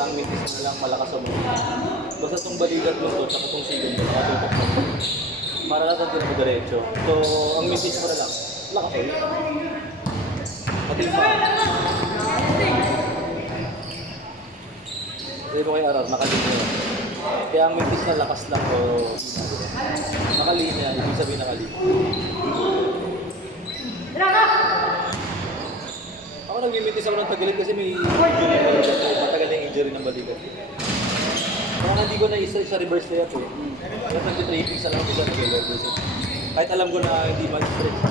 ang mintis na lang malakas sa muna. Basta itong balikat mo to, tsaka itong sigon mo, nakatutok mo. Para natin din mo diretso. So, ang mintis mo na lang, lakas ulit. Matimpa. Sabi mo kay Arar, nakalinya yan. Kaya ang mintis na lakas lang o nakalinya, ibig sabihin nakalinya. Ako nag-limitis ako ng tagilid kasi may injury ng balikat. Matagal na yung injury ng balikat. Kaya hindi ko na isa sa reverse layup eh. Kaya nag-training sa lang ako sa nag-reverse. Kahit alam ko na hindi mag-stretch.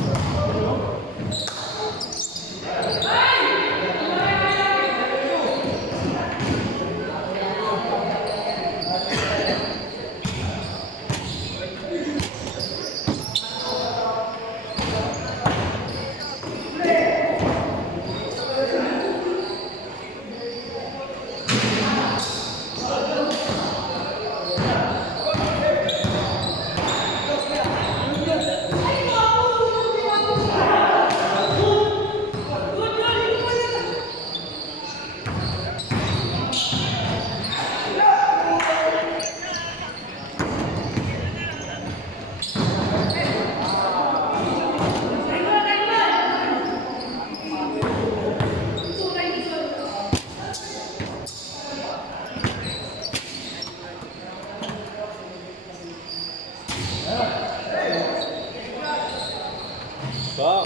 Bang!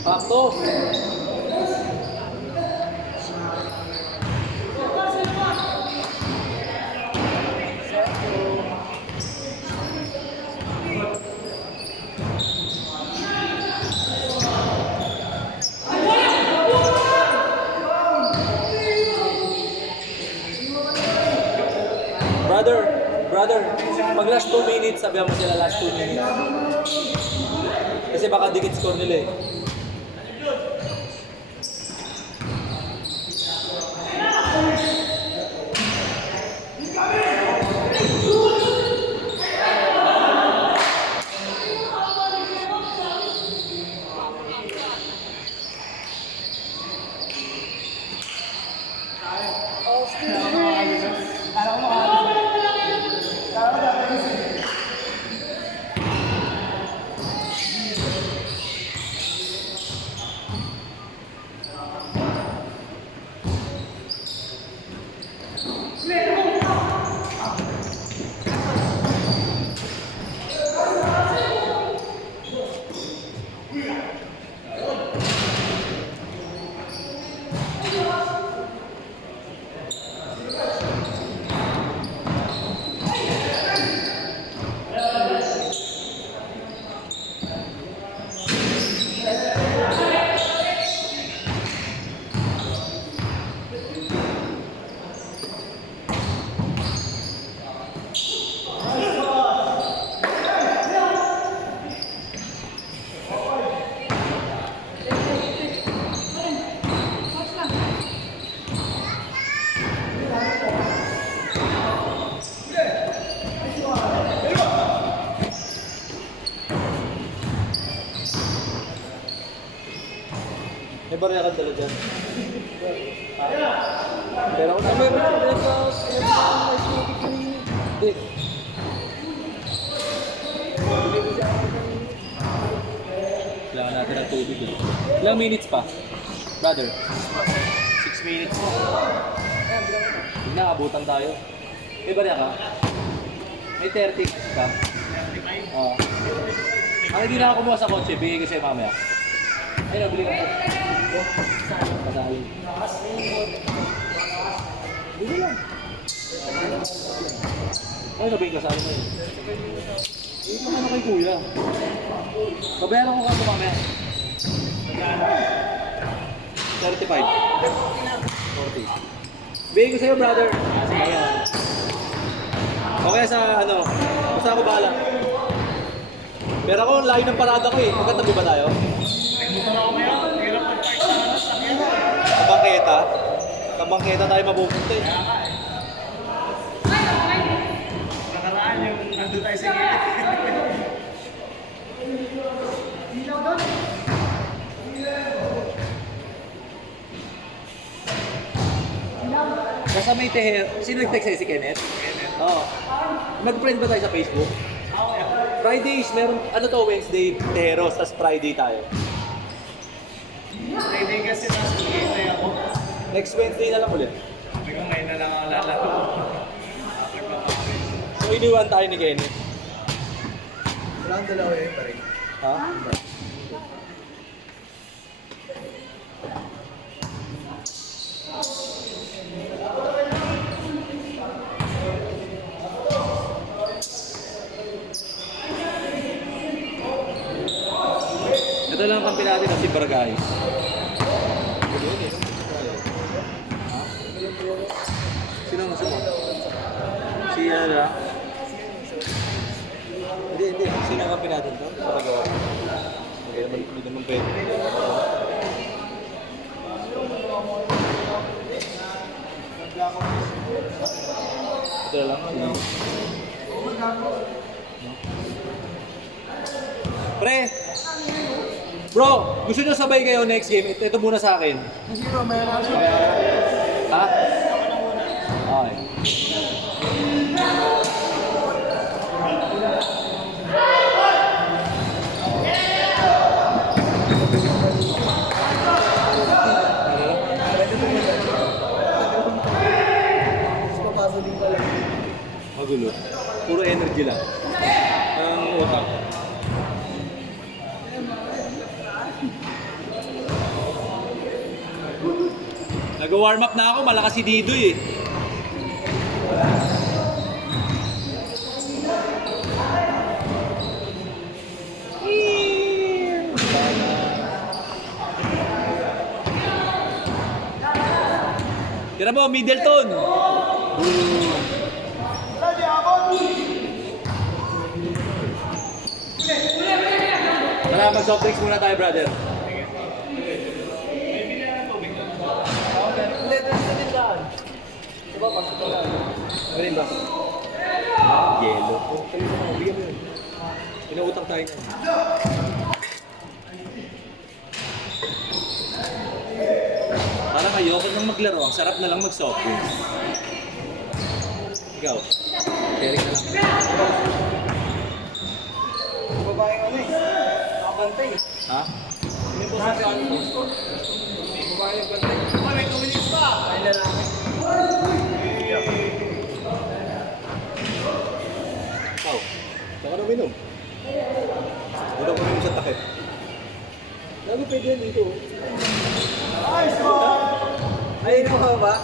Pakto! Brother, pag last 2 minutes, sabihan mo sila last 2 minutes. Kasi baka dikit score nila eh. May barya ka dala dyan. Pero ako na meron ka dyan sa hindi. Kailangan natin ng tubig eh. Ilang minutes pa? Brother? 6 minutes pa. Huwag na, abutan tayo. May barya ka? May 30 ka? Oo. Ang hindi na ako kumuha sa kotse, bigay ko sa'yo mamaya. Ay, nabili ko. Kasali. Bili lang. Ay, nabili kasali mo yun. Ito ka na kay kuya. Kabayaran ko ka ito mamaya. 35. 40. Bigay ko sa'yo, brother. Sige. Okay sa ano, basta ako bahala. Pero ako, layo ng parada ko eh. Magkatabi ba tayo? Kabangketa? Kabangketa tayo mapupunta eh. Nakaraan yung nandun tayo sa gilid. sa may Teher. Sino nag-text sa'yo? Si Kenneth? Oo. Mag-friend ba tayo sa Facebook? Ako yan. Fridays, meron, ano to, Wednesday, Teheros, tapos Friday tayo. Friday kasi nasa Tagaytay ako. Next Wednesday na lang ulit. Sabi ko ngayon na lang ako lalaro. After pa pa. So, iniwan tayo ni Kenneth. Wala ang dalawa yun pa rin. Ha? Ito lang ang kampi natin na si Barangay. Sino ang gusto mo? Si Ana? Hindi. Sino ang kampi natin to? Sa pagawa. Hindi naman pwede. Ito lang. Pre! Bro, gusto nyo sabay kayo next game? Ito muna sa akin. Zero, mayroon ako. Ha? Okay. Tapos papasok din pala. Magulo. Puro energy lang. Ang utak. Nag-warm up na ako, malakas si Didoy eh. Tira mo, Middleton! Tara, mag-soft drinks muna tayo, brother. Hindi, doon sa tindahan. Diba, pasok ka lang. Ano rin ba? Yelo. Bigyan mo yun. Inautang tayo niyan. Parang ayoko nang maglaro. Ang sarap na lang mag-soft drinks. Ikaw? Sharing na lang. Babaeng ano eh. Nakabantay eh. Ha? Hindi po sa akin. Babaeng bantay. Oh, may kumilis pa! Ay, lalaki. Ikaw? Saan ka na uminom? Wala ko uminom sa takip. Lagi pwede yan dito. Ay, ikaw ka ba?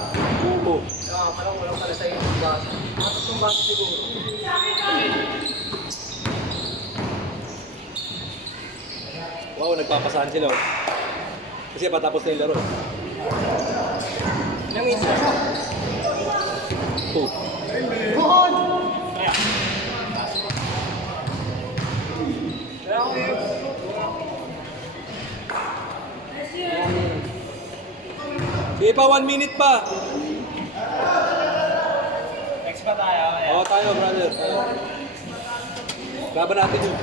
Oo. Ah, parang walang pala sa iyo yung baso. Matatlong baso siguro. Wow, nagpapasahan sila. Oh. Kasi patapos na yung laro. Ilang minutes na siya? Oh. Kaya ako yun. Sige pa, 1 minute pa. Next pa tayo. Oo, tayo, brother. Laban natin yun.